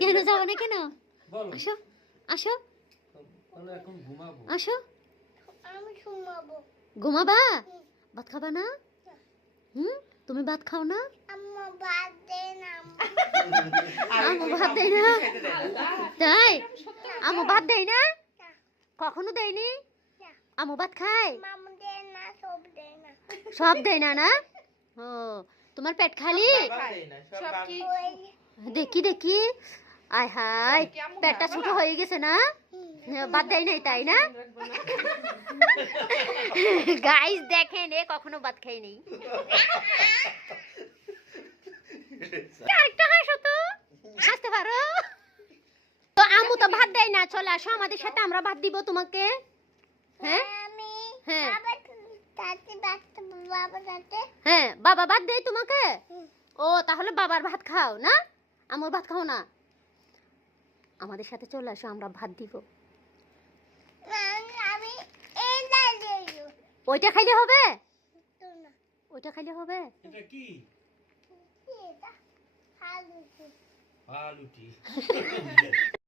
কেন যাবে না কেন? বলো আসো আসো মানে এখন ঘুমাবো। আসো। আমি ঘুমাবো। ঘুমাবা? ভাত খাবা না? তুমি ভাত খাও না? আম্মা ভাত দে না। আম্মু ভাত দেয় না? তাই আম্মু ভাত দেয় না? কখনো দেয়নি? আম্মু ভাত খায়? মামু দে না, সব দে না। সব দেয় না না? ও তোমার পেট খালি? সব কি দেখি দেখি, আয় হায় পেটটা ছোট হয়ে গেছে না? ভাত দেয় নাই তাই না? গাইস দেখেন এ কখনো ভাত খাই নেই। আরেকটা হাসো তো, হাসতে পারো তো। আম্মু তো ভাত দেয় না, চলে আসো আমাদের সাথে, আমরা ভাত দিব তোমাকে। হ্যাঁ আমি হ্যাঁ বাবার সাথে হ্যাঁ, বাবা ভাত দেয় তোমাকে? ও তাহলে বাবার ভাত খাও না, আম্মুর ভাত খাও না? আমাদের সাথে চলে আসো, আমরা ভাত দিব। আমি এই দাঁড়িয়ে ওইটা খাইলে হবে? তো না। ওইটা খাইলে হবে? এটা কি? এটা হালুকি। আলুটি